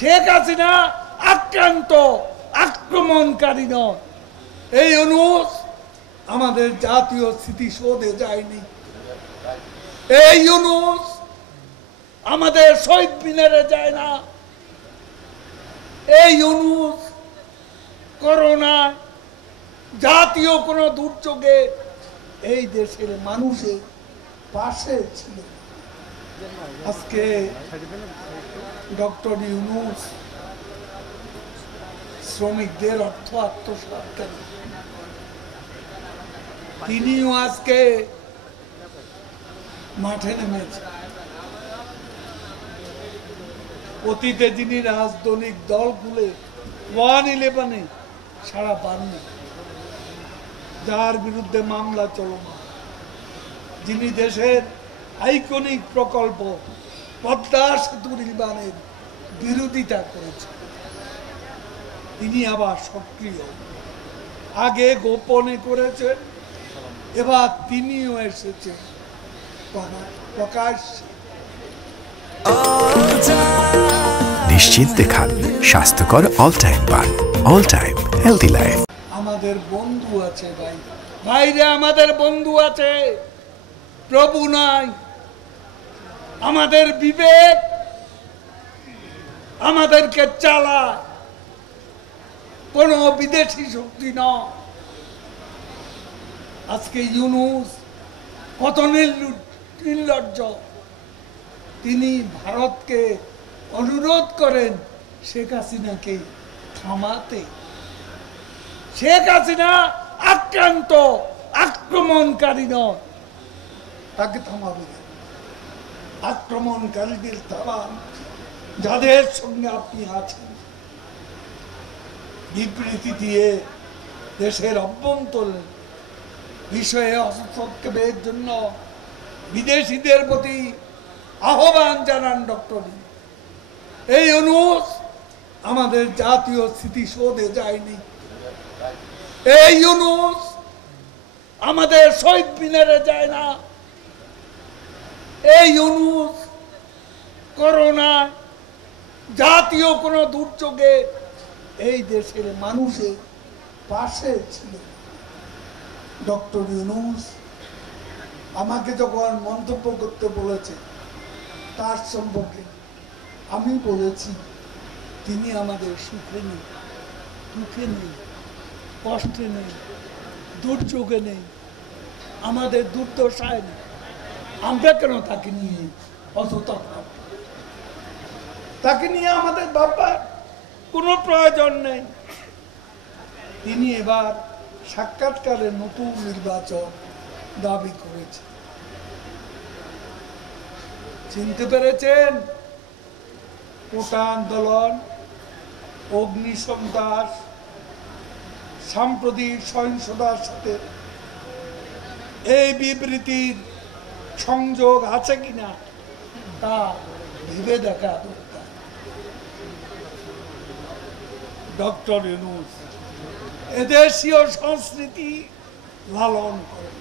শেখ হাসিনা আক্রান্ত, আক্রমণকারী নয়। এই ইউনূস আমাদের জাতীয় স্মৃতিসৌধে যায়নি। এই ইউনূস আমাদের শহীদ মিনারে যায় না। এই ইউনূস করোনা জাতীয় কোনো দুর্যোগে এই দেশের মানুষের পাশে ছিল। আজকে ডক্টর ইউনূস শ্রমিকদের অর্থ আত্মসাৎ করেন। তিনিও আজকে মাঠে নেমেছেন। অতীতে যিনি রাজনৈতিক দল খুলে 111-এ সাড়া পাননি, যার বিরুদ্ধে মামলা চলমান, যিনি দেশের আইকনিক প্রকল্প পদ্মা সেতু নির্মাণের বিরোধিতা করেছেন, তিনি আবার সক্রিয়। আগে গোপনে করেছেন, এবার তিনিও এসেছেন প্রকাশ্যে। নিশ্চিন্তে খান স্বাস্থ্যকর অল টাইম পান, অল টাইম হেলদি লাইফ। আমাদের বন্ধু আছে ভাই, বাইরে আমাদের বন্ধু আছে, প্রভু নাই। আমাদের বিবেক আমাদেরকে চালায়, কোনো বিদেশি শক্তি নয়। আজকে ইউনূস কত নির্লজ্জ। তিনি ভারতকে অনুরোধ করেন শেখ হাসিনাকে থামাতে। শেখ হাসিনা আক্রান্ত, আক্রমণকারী নয়, তাকে থামাবে না। আক্রমণকারীদের থামান, যাদের সঙ্গে আপনি আছেন। বিবৃতি দিয়ে দেশের অভ্যন্তরীণ বিষয়ে হস্তক্ষেপের জন্য বিদেশিদের প্রতি আহ্বান জানান ডক্টর। এই ইউনূস আমাদের জাতীয় স্মৃতিসৌধে যায়নি। এই ইউনূস আমাদের শহীদ মিনারে যায় না। এই ইউনূস করোনা জাতীয় কোনো দুর্যোগে এই দেশের মানুষের পাশে ছিল। ডক্টর ইউনূস আমাকে যখন মন্তব্য করতে বলেছে, তার সম্পর্কে আমি বলেছি তিনি আমাদের সুখে নেই, দুঃখে নেই, কষ্টে নেই, দুর্যোগে নেই, আমাদের দুর্দশায় নেই। আমরা কেন তাকে নিয়ে অসতর্ক? তাকে নিয়ে আমাদের ভাববার কোনো প্রয়োজন নেই। তিনি এবার সাক্ষাৎকারে নতুন নির্বাচন দাবি করেছে। চিনতে পেরেছেন? কোটা আন্দোলন, অগ্নিসন্ত্রাস, সাম্প্রতিক সহিংসতার সাথে এই বিবৃতির সংযোগ আছে কিনা তা ভেবে দেখা দরকার। ডক্টর ইউনূস এদেশীয় সংস্কৃতি লালন করেন।